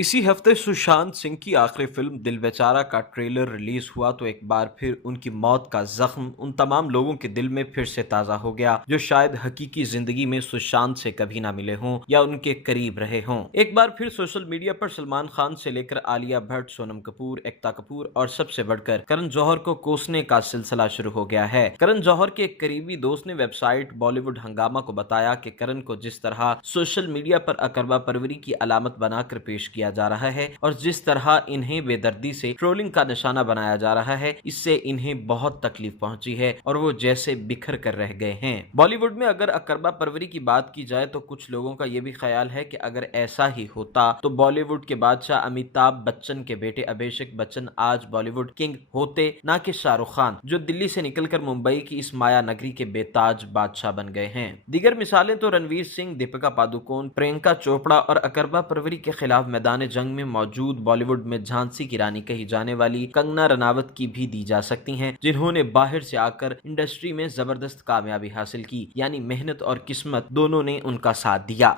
इसी हफ्ते सुशांत सिंह की आखिरी फिल्म दिल बेचारा का ट्रेलर रिलीज हुआ तो एक बार फिर उनकी मौत का जख्म उन तमाम लोगों के दिल में फिर से ताजा हो गया जो शायद हकीकी जिंदगी में सुशांत से कभी ना मिले हों या उनके करीब रहे हों। एक बार फिर सोशल मीडिया पर सलमान खान से लेकर आलिया भट्ट, सोनम कपूर, एकता कपूर और सबसे बढ़कर करण जौहर को कोसने का सिलसिला शुरू हो गया है। करण जौहर के एक करीबी दोस्त ने वेबसाइट बॉलीवुड हंगामा को बताया कि करण को जिस तरह सोशल मीडिया पर अकरबा परवरी की अलामत बनाकर पेश किया जा रहा है और जिस तरह इन्हें बेदर्दी से ट्रोलिंग का निशाना बनाया जा रहा है, इससे इन्हें बहुत तकलीफ पहुंची है और वो जैसे बिखर कर रह गए हैं। बॉलीवुड में अगर अकरबा परवरी की बात की जाए तो कुछ लोगों का यह भी ख्याल है कि अगर ऐसा ही होता तो बॉलीवुड के बादशाह अमिताभ बच्चन के बेटे अभिषेक बच्चन आज बॉलीवुड किंग होते, ना कि शाहरुख खान जो दिल्ली से निकलकर मुंबई की इस माया नगरी के बेताज बादशाह बन गए हैं। दीगर मिसालें तो रणवीर सिंह, दीपिका पादुकोण, प्रियंका चोपड़ा और अकरबा परवरी के खिलाफ मैदान जंग में मौजूद बॉलीवुड में झांसी की रानी कही जाने वाली कंगना रनावत की भी दी जा सकती हैं, जिन्होंने बाहर से आकर इंडस्ट्री में जबरदस्त कामयाबी हासिल की, यानी मेहनत और किस्मत दोनों ने उनका साथ दिया।